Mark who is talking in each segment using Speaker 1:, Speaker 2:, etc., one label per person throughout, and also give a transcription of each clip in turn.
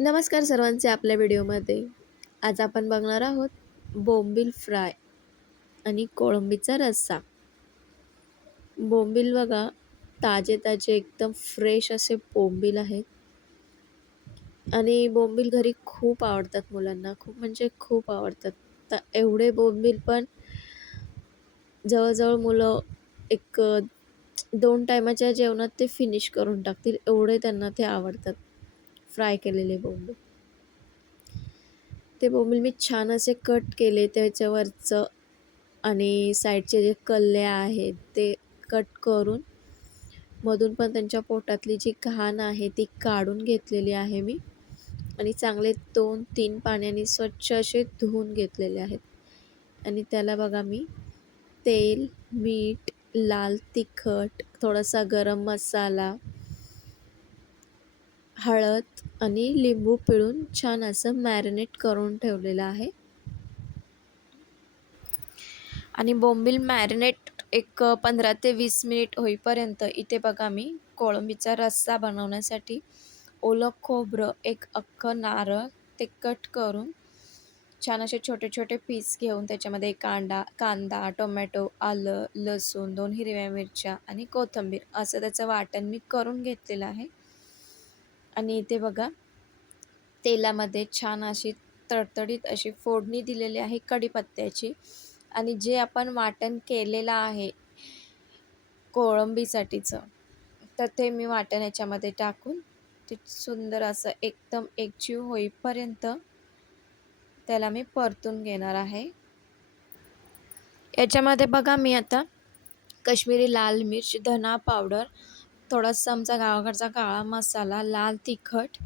Speaker 1: नमस्कार सर्वांचे आपल्या व्हिडिओमध्ये. आज आपण बघणार आहोत बोंबील फ्राय आणि कोळंबीचा रस्सा. बोंबील बघा ताजे ताजे एकदम फ्रेश असे बोंबील आहेत. आणि बोंबील घरी खूप आवडतात मुलांना खूप म्हणजे खूप आवडतात. तर एवढे बोंबील पण जवळजवळ मुलं एक दोन टायमाच्या जेवणात ते फिनिश करून टाकतील एवढे त्यांना ते आवडतात. फ्राय केलेले बोंबील ते बोंबील मी छान असे कट केले त्याच्यावरचं आणि साईडचे जे कल्ले आहेत ते कट करून मधून पण त्यांच्या पोटातली जी घाण आहे ती काढून घेतलेली आहे मी. आणि चांगले दोन तीन पाण्याने स्वच्छ असे धुवून घेतलेले आहेत. आणि त्याला बघा मी तेल मीठ लाल तिखट थोडासा गरम मसाला हळद आणि लिंबू पिळून छान असं मॅरिनेट करून ठेवलेलं आहे. आणि बोंबील मॅरिनेट एक पंधरा ते वीस मिनिट होईपर्यंत इथे बघा मी कोळंबीचा रस्सा बनवण्यासाठी ओलं खोबरं एक अख्खं नारळ ते कट करून छान असे छोटे छोटे पीस घेऊन त्याच्यामध्ये कांदा कांदा टोमॅटो आलं लसूण दोन हिरव्या मिरच्या आणि कोथिंबीर असं त्याचं वाटण मी करून घेतलेलं आहे. आणि इथे बघा तेलामध्ये छान अशी तडतडीत अशी फोडणी दिलेली आहे कढीपत्त्याची. आणि जे आपण वाटण केलेलं आहे कोळंबीसाठीचं तर ते मी वाटण याच्यामध्ये टाकून ते सुंदर असं एकदम एकजीव होईपर्यंत त्याला मी परतून घेणार आहे. याच्यामध्ये बघा मी आता कश्मीरी लाल मिर्च धना पावडर थोडासा आमचा गावाकडचा काळा मसाला लाल तिखट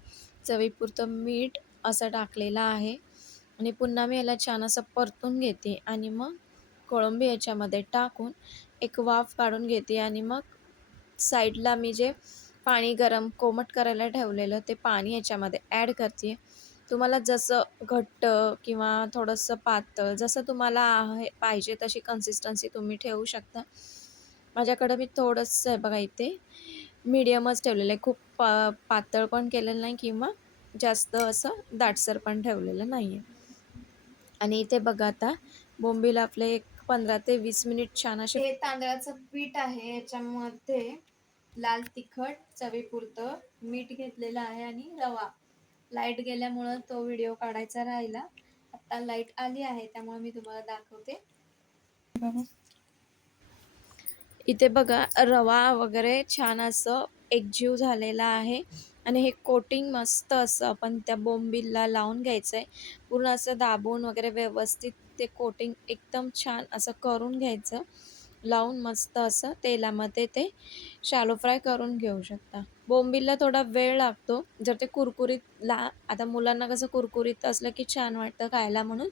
Speaker 1: चवीपुरतं मीठ असं टाकलेलं आहे. आणि पुन्हा मी याला छान असं परतून घेते आणि मग कोळंबी याच्यामध्ये टाकून एक वाफ काढून घेते आणि मग साईडला मी जे पाणी गरम कोमट करायला ठेवलेलं ते पाणी याच्यामध्ये ॲड करते. तुम्हाला जसं घट्ट किंवा थोडंसं पातळ जसं तुम्हाला आहे पाहिजे तशी कन्सिस्टन्सी तुम्ही ठेवू शकता. माझ्याकडं मी थोडंसं आहे बघा इथे. मीडियमच ठेवलेलं आहे. खूप पा पातळ पण केलेलं नाही किंवा जास्त असं दाटसर पण ठेवलेलं नाही आहे आणि इथे बघा आता बोंबील आपले एक पंधरा ते वीस मिनिट छान असे हे तांदळाचं पीठ आहे याच्यामध्ये लाल तिखट चवीपुरतं मीठ घेतलेलं आहे आणि रवा. लाइट गेल्यामुळं तो व्हिडिओ काढायचा राहिला. आता लाइट आली आहे त्यामुळे मी तुम्हाला दाखवते. इथे बघा रवा वगैरे छान असं एकजीव झालेला आहे. आणि हे कोटिंग मस्त असं आपण त्या बोंबीलला लावून घ्यायचं आहे पूर्ण असं दाबून वगैरे व्यवस्थित ते कोटिंग एकदम छान असं करून घ्यायचं. लावून मस्त असं तेलामध्ये ते शालो फ्राय करून घेऊ शकता. बोंबीलला थोडा वेळ लागतो. जर ते कुरकुरीत ला आता मुलांना कसं कुरकुरीत असलं की छान वाटतं खायला म्हणून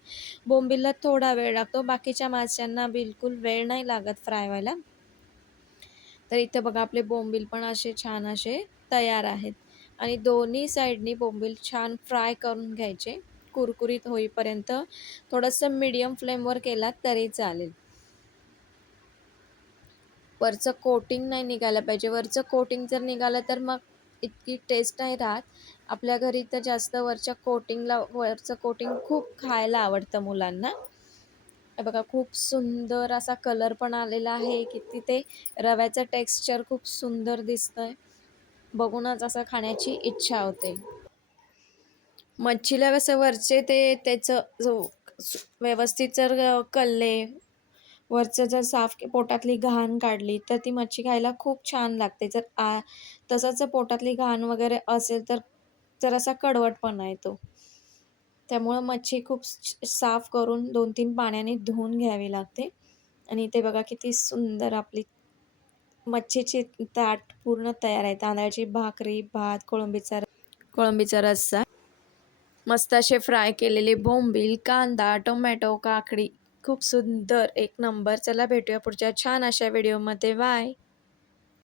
Speaker 1: बोंबीलला थोडा वेळ लागतो. बाकीच्या माशांना बिलकुल वेळ नाही लागत फ्राय व्हायला. तर इथे बघा आपले बोंबील पण असे छान असे तयार आहेत. आणि दोन्ही साईडनी बोंबील छान फ्राय करून घ्यायचे. कुरकुरीत होईपर्यंत थोडंसं मीडियम फ्लेमवर केलात तरी चालेल. वरचं कोटिंग नाही निघालं पाहिजे. वरचं कोटिंग जर निघालं तर मग इतकी टेस्ट नाही राहत. आपल्या घरी तर जास्त वरच्या कोटिंगला वरचं कोटिंग खूप खायला आवडतं मुलांना. बघा खूप सुंदर असा कलर पण आलेला आहे किती ते रव्याचं टेक्स्चर खूप सुंदर दिसतंय. बघूनच असं खाण्याची इच्छा होते. मच्छीला कसं वरचे ते त्याचं जो व्यवस्थित जर कल्ले वरचं जर साफ पोटातली घाण काढली तर ती मच्छी खायला खूप छान लागते. जर आ तसंच पोटातली घाण वगैरे असेल तर जरासा कडवटपणा येतो. त्यामुळं मच्छी खूप साफ करून दोन तीन पाण्याने धुवून घ्यावी लागते. आणि ते बघा किती सुंदर आपली मच्छीची ताट पूर्ण तयार आहे. तांदळाची भाकरी भात कोळंबीचा कोळंबीचा रस्सा मस्त असे फ्राय केलेले बोंबील कांदा टोमॅटो काकडी. खूप सुंदर एक नंबर. चला भेटूया पुढच्या छान अशा व्हिडिओमध्ये बाय!